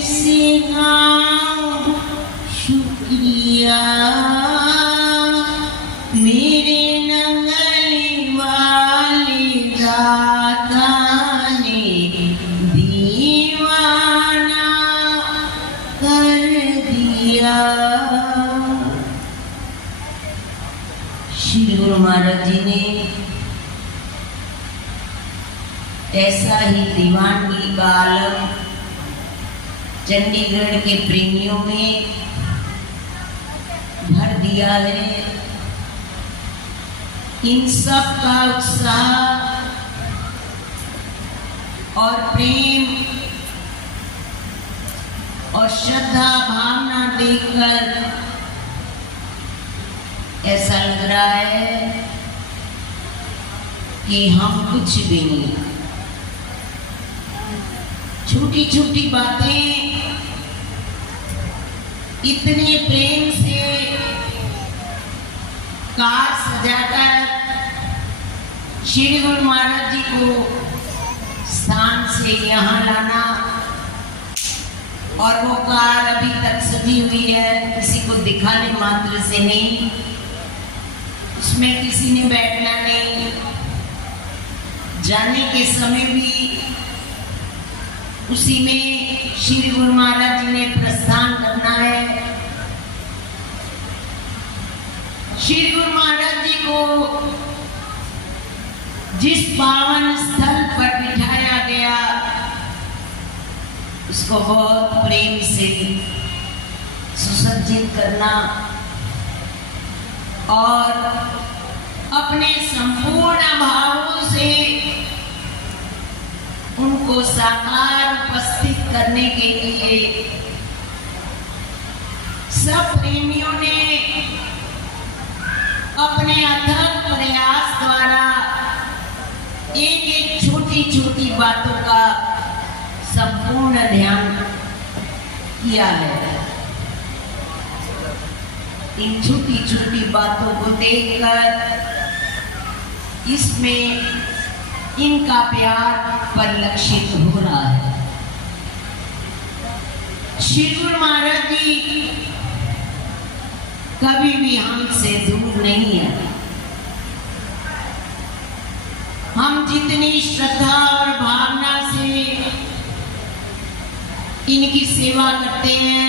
कैसे गाऊं शुक्रिया मेरे नंगल वाले दाता ने दीवाना कर दिया। श्री गुरु महाराज जी ने ऐसा ही दीवानगी का आलम चंडीगढ़ के प्रेमियों में भर दिया है। इन सब का उत्साह और प्रेम और श्रद्धा भावना देखकर ऐसा लग रहा है कि हम कुछ भी नहीं, छोटी छोटी बातें इतने प्रेम से कार सजाकर श्री गुरु महाराज जी को स्थान से यहाँ लाना, और वो कार अभी तक सजी हुई है, किसी को दिखाने मात्र से नहीं, उसमें किसी ने बैठना नहीं, जाने के समय भी उसी में श्री गुरु महाराज जी ने प्रस्थान करना है। श्री गुरु महाराज जी को जिस पावन स्थल पर बिठाया गया उसको बहुत प्रेम से सुसज्जित करना और अपने संपूर्ण भावों से उनको साकार उपस्थित करने के लिए सब प्रेमियों ने अपने अथक प्रयास द्वारा एक एक छोटी छोटी बातों का संपूर्ण ध्यान किया है। इन छोटी छोटी बातों को देखकर इसमें इनका प्यार परिलक्षित हो रहा है। श्री गुरु महाराज जी कभी भी हमसे दूर नहीं है। हम जितनी श्रद्धा और भावना से इनकी सेवा करते हैं,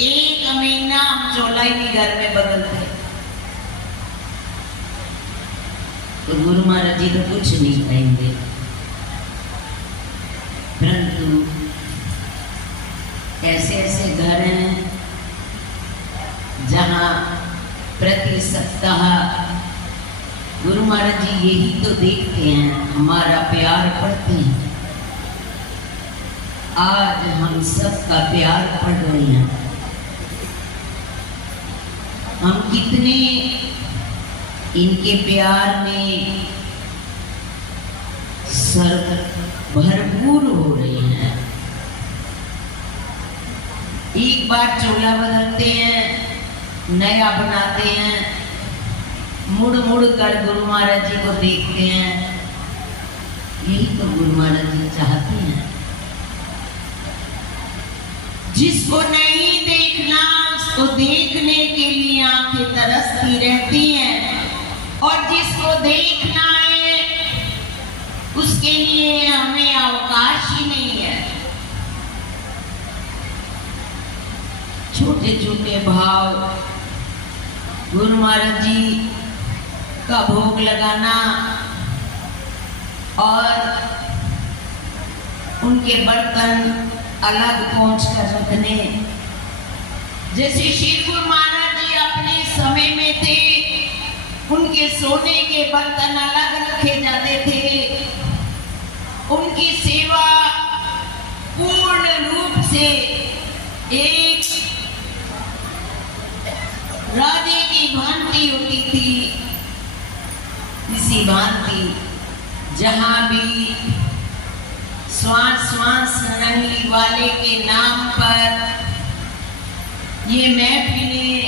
एक महीना हम चोला ही नहीं घर में बदलते, तो गुरु महाराज जी तो कुछ नहीं कहेंगे, परंतु ऐसे ऐसे घर हैं जहाँ प्रति सप्ताह गुरु महाराज जी यही तो देखते हैं, हमारा प्यार पढ़ते हैं। आज हम सबका प्यार पढ़ रहे हैं। हम कितने इनके प्यार में भरपूर हो रहे हैं। एक बार चोला बदलते हैं, नया बनाते हैं, मुड़ मुड़ कर गुरु महाराज जी को देखते हैं। यही तो गुरु महाराज जी चाहते हैं। जिसको नहीं देखना उसको देखने के लिए आंखें तरसती रहती हैं, और जिसको देखना है उसके लिए हमें अवकाश ही नहीं है। छोटे छोटे भाव गुरु महाराज जी का भोग लगाना और उनके बर्तन अलग पहुंच कर रखने, जैसे श्री गुरु महाराज जी अपने समय में थे, उनके सोने के बर्तन अलग रखे जाते थे। उनकी सेवा पूर्ण रूप से एक राधे की भांति होती थी। इसी भांति जहां भी श्वास श्वास नंगली वाले के नाम पर ये महफिलें,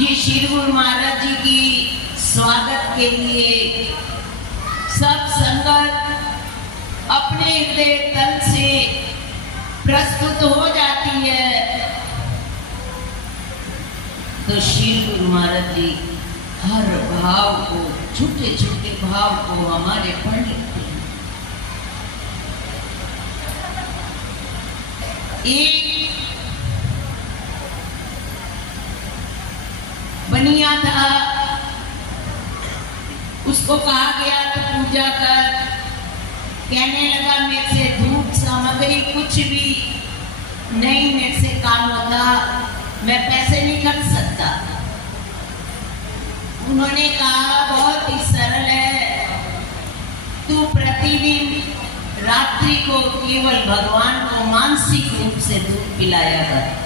ये श्री गुरु महाराज जी की स्वागत के लिए सब संगत अपने हृदय तल से प्रस्तुत हो जाती है, तो श्री गुरु महाराज जी हर भाव को, छोटे छोटे भाव को हमारे पढ़ लेते हैं। एक बनिया था, उसको कहा गया तो पूजा कर, कहने लगा मेरे से धूप सामग्री कुछ भी नहीं मेरे से काम होता, मैं पैसे नहीं कर सकता। उन्होंने कहा बहुत ही सरल है, तू प्रतिदिन रात्रि को केवल भगवान को मानसिक रूप से दूध पिलाया कर।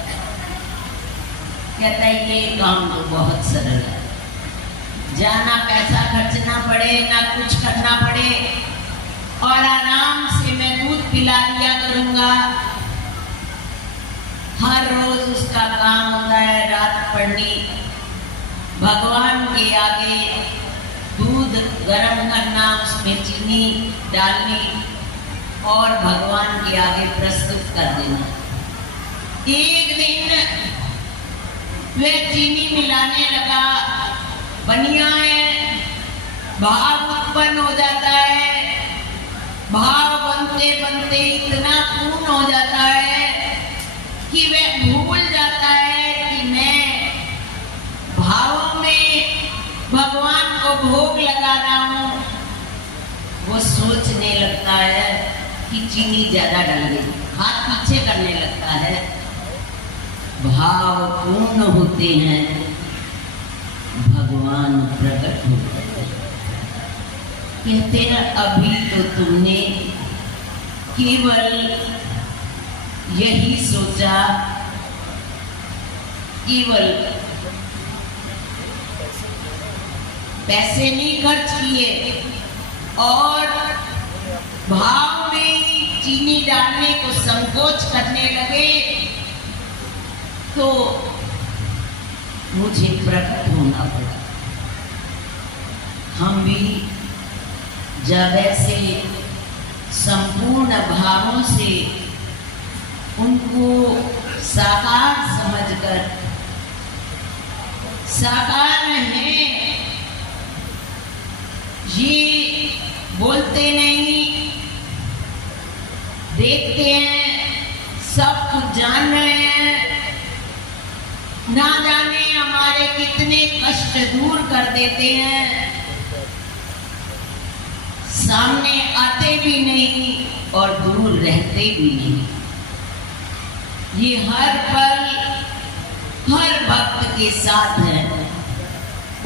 कहता है ये काम तो बहुत सरल है, जाना पैसा खर्चना पड़े ना कुछ करना पड़े और आराम से मैं दूध पिला दिया करूंगा। हर रोज उसका काम होता है रात पढ़नी, भगवान के आगे दूध गर्म करना, उसमें चीनी डालनी और भगवान के आगे प्रस्तुत कर देना। एक दिन वह चीनी मिलाने लगा, बनिया है, भाव उत्पन्न हो जाता है, भाव बनते बनते इतना पूर्ण हो जाता है कि वह भूल जाता है कि मैं भावों में भगवान को भोग लगा रहा हूं। वो सोचने लगता है कि चीनी ज्यादा डल गई, हाथ पीछे करने लगता है। भाव पूर्ण होते हैं, भगवान प्रकट होते हैं। कहते हैं अभी तो तुमने केवल यही सोचा, केवल पैसे नहीं खर्च किए और भाव में चीनी डालने को संकोच करने लगे, तो मुझे प्रकट होना पड़ा। हम भी जब ऐसे संपूर्ण भावों से उनको साकार समझकर, साकार हैं ये बोलते नहीं, देखते हैं, सब कुछ जान रहे हैं, ना जाने हमारे कितने कष्ट दूर कर देते हैं, सामने आते भी नहीं और दूर रहते भी नहीं। ये हर पल हर भक्त के साथ है,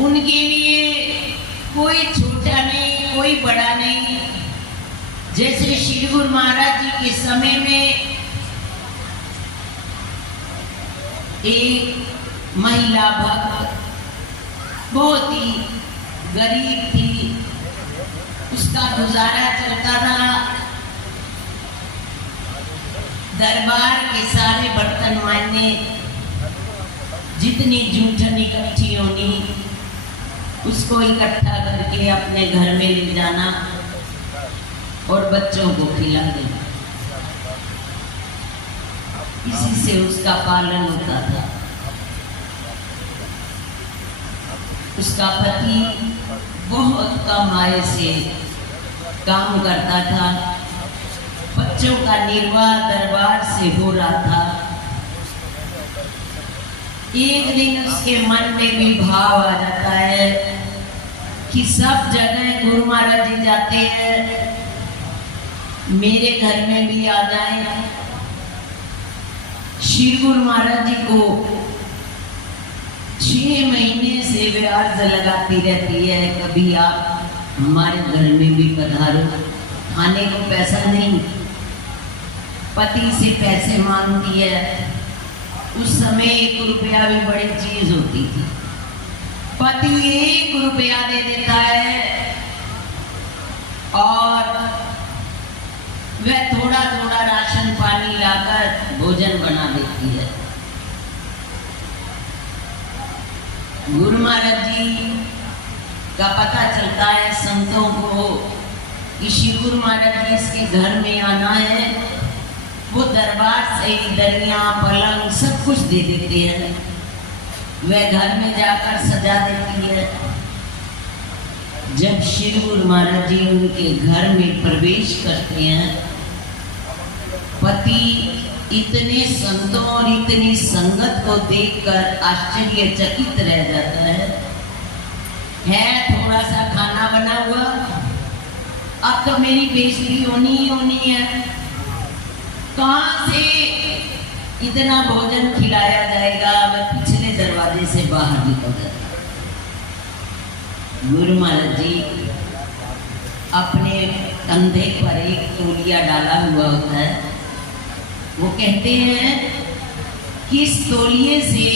उनके लिए कोई छोटा नहीं, कोई बड़ा नहीं। जैसे श्री गुरु महाराज जी के समय में एक महिला भक्त बहुत ही गरीब थी, उसका गुजारा चलता था, दरबार के सारे बर्तन मानने, जितनी जूठन इकट्ठी होनी उसको इकट्ठा करके अपने घर में ले जाना और बच्चों को खिला देना, इसी से उसका पालन होता था। उसका पति बहुत कम आय से काम करता था, बच्चों का निर्वाह दरबार से हो रहा था। एक दिन उसके मन में भी भाव आ जाता है कि सब जगह गुरु महाराज जी जाते हैं, मेरे घर में भी आ जाए। श्री गुरु महाराज जी को 6 महीने से वे अर्ज लगाती रहती है, कभी आप हमारे घर में भी पधारो। खाने को पैसा नहीं, पति से पैसे मांगती है। उस समय 1 रुपया भी बड़ी चीज होती थी। पति 1 रुपया दे देता है और वह थोड़ा थोड़ा राशन पानी लाकर भोजन बना देती है। गुरु महाराज जी का पता चलता है संतों को कि श्री गुरु महाराज जी इसके घर में आना है, वो दरबार से दरिया पलंग सब कुछ दे देते हैं, वह घर में जाकर सजा देती है। जब श्री गुरु महाराज जी उनके घर में प्रवेश करते हैं, पति इतने संतों और इतनी संगत को देखकर आश्चर्यचकित रह जाता है थोड़ा सा खाना बना हुआ, अब तो मेरी बेइज्जती होनी ही होनी है, कहाँ से इतना भोजन खिलाया जाएगा। वह पिछले दरवाजे से बाहर निकल जाता। गुरु महाराज जी अपने कंधे पर एक तौलिया डाला हुआ होता है, वो कहते हैं कि इस तौलिए से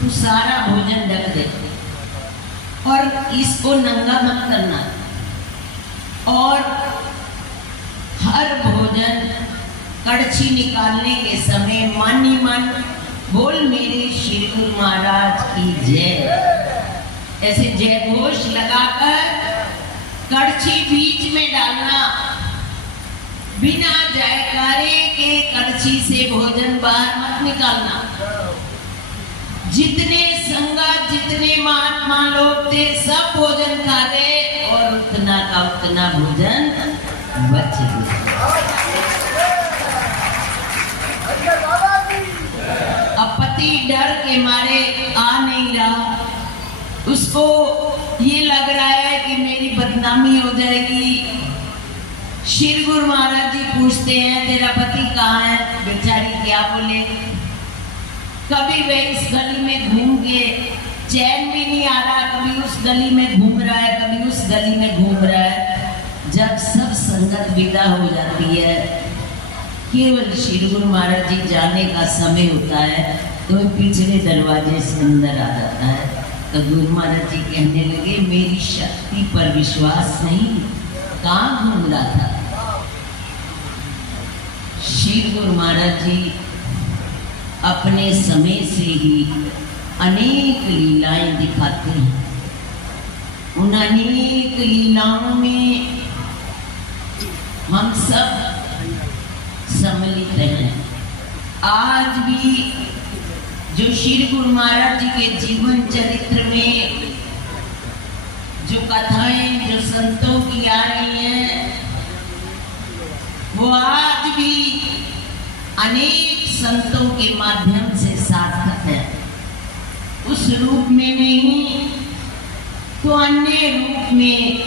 तू सारा भोजन ढक दे और इसको नंगा मत करना, और हर भोजन कड़छी निकालने के समय मन ही मन बोल मेरे श्री गुरु महाराज की जय, ऐसे जय घोष लगाकर कड़छी बीच में डालना, बिना जयकारे के कड़छी से भोजन बाहर मत निकालना। जितने संगत जितने महात्मा लोग थे सब भोजन खा गए और उतना का उतना भोजन बच गया। अब पति डर के मारे आ नहीं रहा, उसको ये लग रहा है कि मेरी बदनामी हो जाएगी। श्री गुरु महाराज जी पूछते हैं तेरा पति कहाँ है? बेचारी क्या बोले, कभी वह इस गली में घूम के चैन भी नहीं आ रहा, कभी उस गली में घूम रहा है, कभी उस गली में घूम रहा है। जब सब संगत विदा हो जाती है, केवल श्री गुरु महाराज जी जाने का समय होता है, तो पिछले दरवाजे से अंदर आ जाता है। तो गुरु महाराज जी कहने लगे मेरी शक्ति पर विश्वास नहीं, कहाँ घूम रहा था। श्री गुरु महाराज जी अपने समय से ही अनेक लीलाएं दिखाते हैं। उन अनेक लीलाओं में हम सब सम्मिलित हैं। आज भी जो श्री गुरु महाराज जी के जीवन चरित्र में जो कथाएं जो संतों की आ रही हैं, वो आज भी अनेक संतों के माध्यम से सार्थक है। उस रूप में नहीं तो अन्य रूप में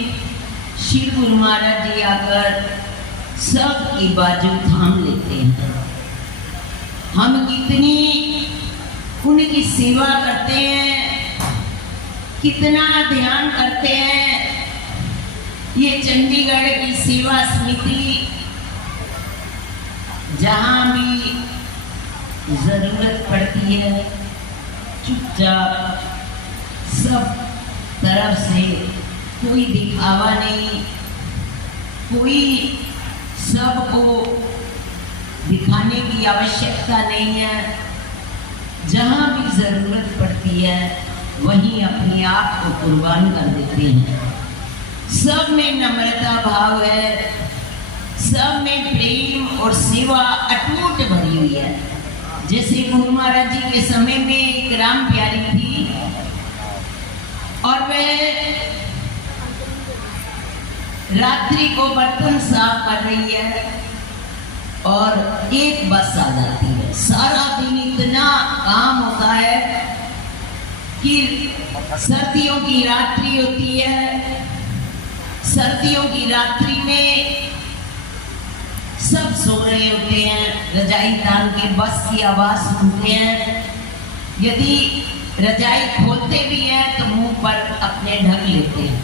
श्री गुरु महाराज जी आकर सबकी बाजू थाम लेते हैं। हम कितनी उनकी सेवा करते हैं, कितना ध्यान करते हैं। ये चंडीगढ़ की सेवा समिति जहाँ भी जरूरत पड़ती है, चुपचाप सब तरफ से कोई दिखावा नहीं, कोई सबको दिखाने की आवश्यकता नहीं है। जहाँ भी जरूरत पड़ती है वहीं अपने आप को कुर्बान कर देते हैं। सब में नम्रता भाव है, सब में प्रेम और सेवा अटूट भरी हुई है। जैसे गुरु महाराज जी के समय में एक राम प्यारी थी और वह रात्रि को बर्तन साफ कर रही है और एक बस आ जाती है। सारा दिन इतना काम होता है कि सर्दियों की रात्रि होती है, सर्दियों की रात्रि में सब सो रहे होते हैं, रजाई तान के बस की आवाज सुनते हैं। यदि रजाई खोलते भी हैं तो मुंह पर अपने ढक लेते हैं।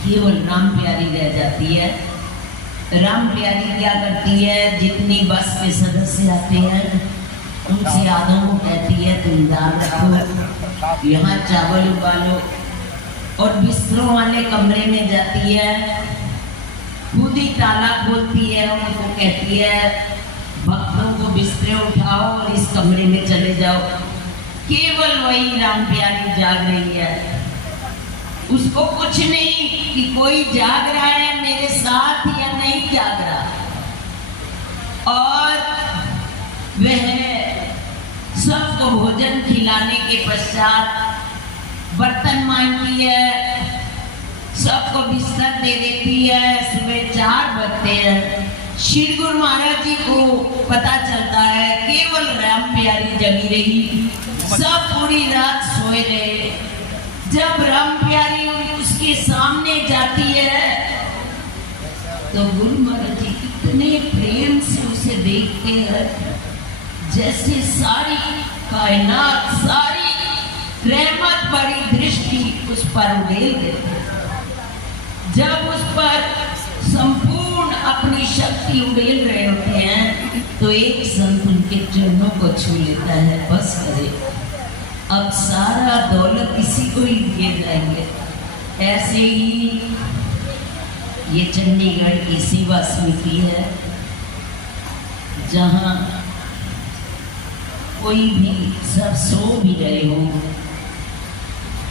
केवल राम प्यारी रह जाती है। राम प्यारी क्या करती है, जितनी बस के सदस्य आते हैं उनसे आधों को कहती है तुम दाल रखो, यहाँ चावल उबालो, और बिस्तरों वाले कमरे में जाती है, खुद ही ताला खोलती है, उनको कहती है भक्तों को बिस्तरे उठाओ और इस कमरे में चले जाओ। केवल वही राम प्यारी जाग रही है। उसको कुछ नहीं कि कोई जाग रहा है मेरे साथ या नहीं जाग रहा, और वह सबको भोजन खिलाने के पश्चात बर्तन मांजती है, सबको बिस्तर दे देती है। सुबह 4 बजते हैं। श्री गुरु महाराज जी को पता चलता है केवल राम प्यारी जगी रही, सब पूरी रात सोए रहे। जब राम प्यारी उसके सामने जाती है तो गुरु महाराज जी इतने प्रेम से उसे देखते हैं जैसे सारी कायनात, सारी रहमत भरी दृष्टि उस पर उड़ेल देते। जब उस पर संपूर्ण अपनी शक्ति उड़ेल रहे होते हैं तो एक संत उनके चरणों को छू लेता है, बस करे, अब सारा दौलत इसी को ही दिए जाएंगे। ऐसे ही ये चंडीगढ़ की सेवा समिति है, जहाँ कोई भी सब सो भी रहे हो।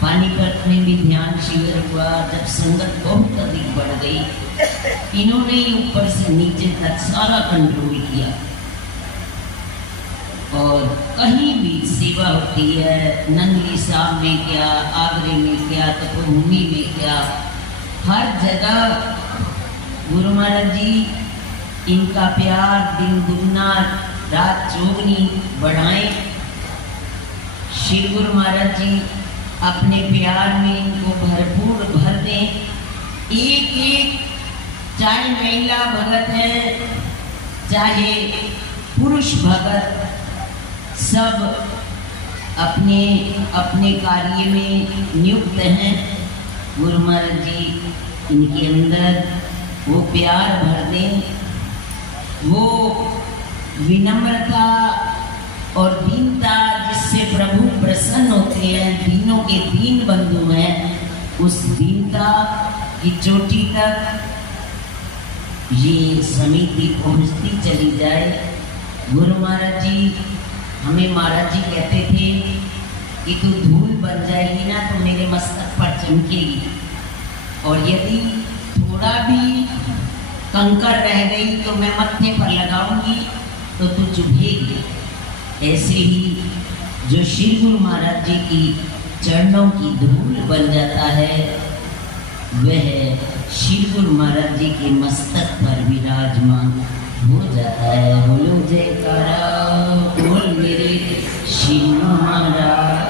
पानीपत में भी ध्यान शिविर हुआ, जब संगत बहुत अधिक बढ़ गई, इन्होंने ही ऊपर से नीचे तक सारा कंट्रोल किया। और कहीं भी सेवा होती है, नंदली साहब में क्या, आगरे में क्या, तपोभूमि में क्या, हर जगह गुरु महाराज जी इनका प्यार दिन दुगना रात चौगनी बढ़ाएं। श्री गुरु महाराज जी अपने प्यार में इनको भरपूर भर दें। एक एक, चाहे महिला भगत है चाहे पुरुष भगत, सब अपने अपने कार्य में नियुक्त हैं। गुरु महाराज जी इनके अंदर वो प्यार भर दें, वो विनम्रता और दीनता जिससे प्रभु प्रसन्न होते हैं, दीनों के दीन बंधु हैं, उस दीनता की चोटी तक ये समिति पहुंचती चली जाए। गुरु महाराज जी हमें महाराज जी कहते थे कि तू धूल बन जाएगी ना तो मेरे मस्तक पर चमकेगी, और यदि थोड़ा भी कंकर रह गई तो मैं मत्थे पर लगाऊंगी तो तू चुभेगी। ऐसे ही जो श्री गुरु महाराज जी की चरणों की धूल बन जाता है, वह श्री गुरु महाराज जी के मस्तक पर विराजमान हो जाता है। बोलो जयकारा, बोल मेरे श्री महाराज।